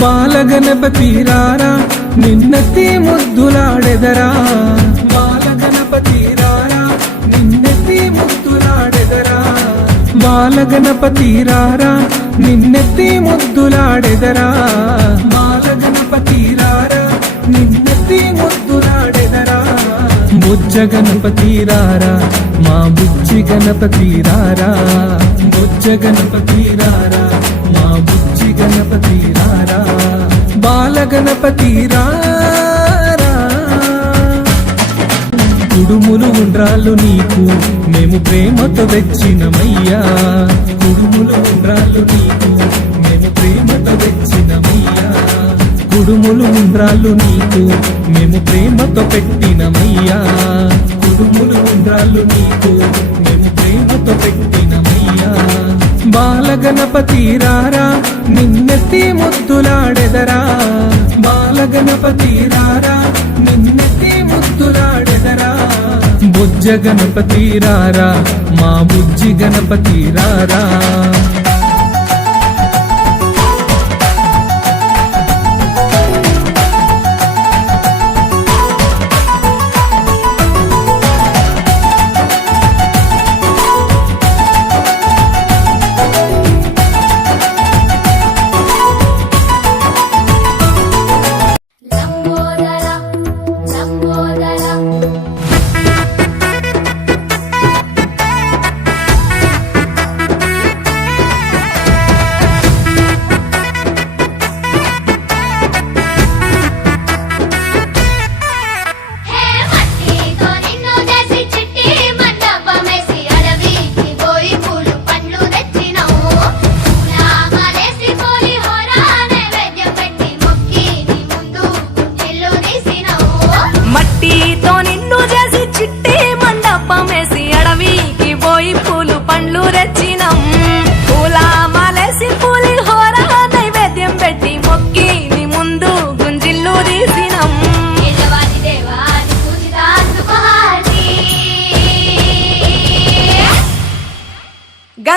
బాలగణపతి రారా నిన్నతి ముద్దులాడెదరా? బాలగణపతి రారా నిన్నతి ముద్దులాడెదరా? బాలగణపతి రారా నిన్నెత్తి ముద్దులాడెదరా? బాలగణపతి రారా నిన్నెత్తి ముద్దులాడెదరా? బుజ్జ గణపతి రారా మా బుజ్జి గణపతి రారా బుజ్జ గణపతి రారా బుజ్జి గణపతి రారా బాల గణపతి రారా. కుడుములు ఉండ్రాళ్ళు నీకు మేము ప్రేమతో తెచ్చినమయ్యా. కుడుములు ఉండ్రాళ్ళు నీకు మేము ప్రేమతో తెచ్చినమయ్యా. కుడుములు ఉండ్రాళ్ళు నీకు మేము ప్రేమతో పెట్టినమయ్యా. కుడుములు ఉండ్రాళ్ళు నీకు మేము ప్రేమతో పెట్టినమయ్యా. బాలగణపతి రారా నిన్నెత్తి ముద్దులాడెదరా. బాలగణపతి రారా నిన్నెత్తి ముద్దులాడెదరా. బుజ్జ గణపతి రారా మా బుజ్జి గణపతి రారా.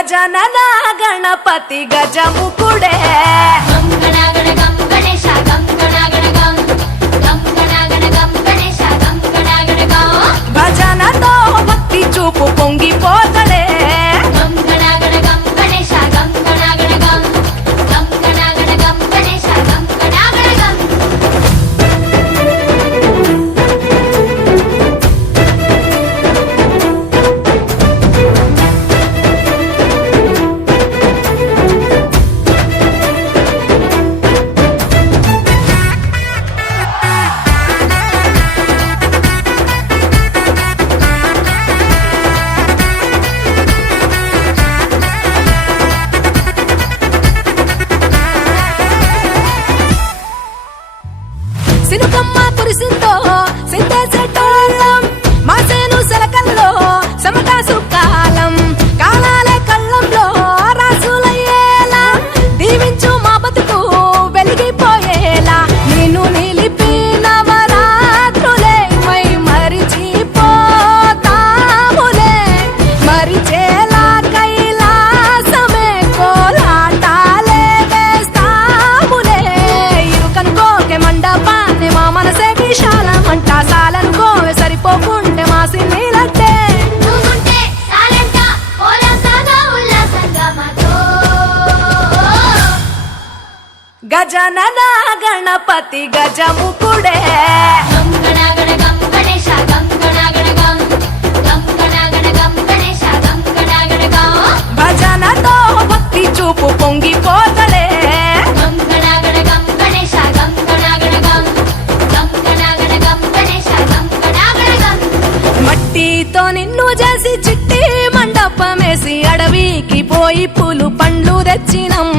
గజనన గణపతి గజముకుడే గం గణగణ గం. గణగణ గం. గణేశ గం. గణగణ గం. మట్టితో నిన్ను చేసి చిట్టి మండపమేసి అడవికి పోయి పూలు పండ్లు తెచ్చినం.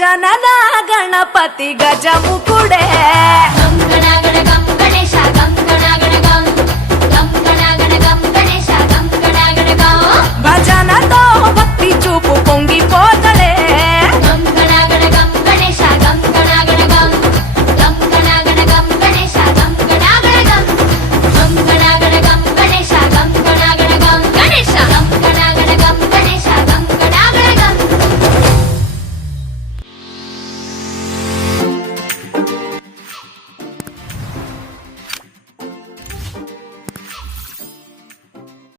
గజానన గణపతి గజముకుడే.